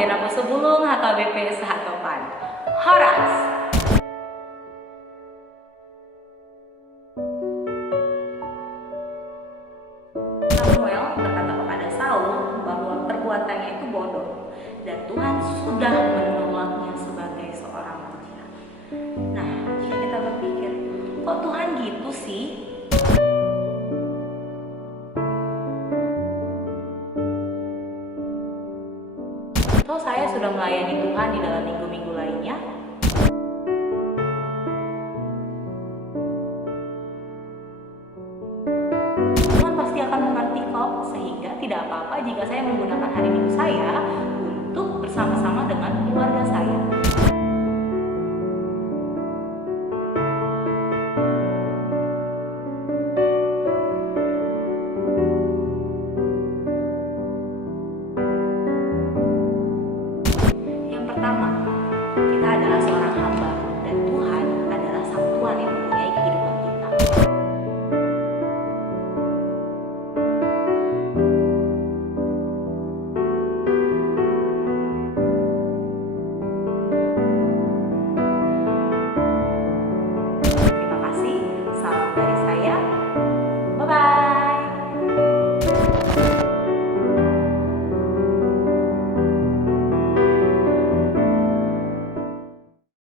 ujian aku sebelum HKBP sehatopan. Horas. Samuel berkata kepada Saul bahwa perbuatannya itu bodoh dan Tuhan sudah menolaknya sebagai seorang raja. Nah, jika kita berpikir, kok Tuhan gitu sih? Atau saya sudah melayani Tuhan di dalam minggu-minggu lainnya? Tuhan pasti akan mengerti kok, sehingga tidak apa-apa jika saya menggunakan hari Minggu saya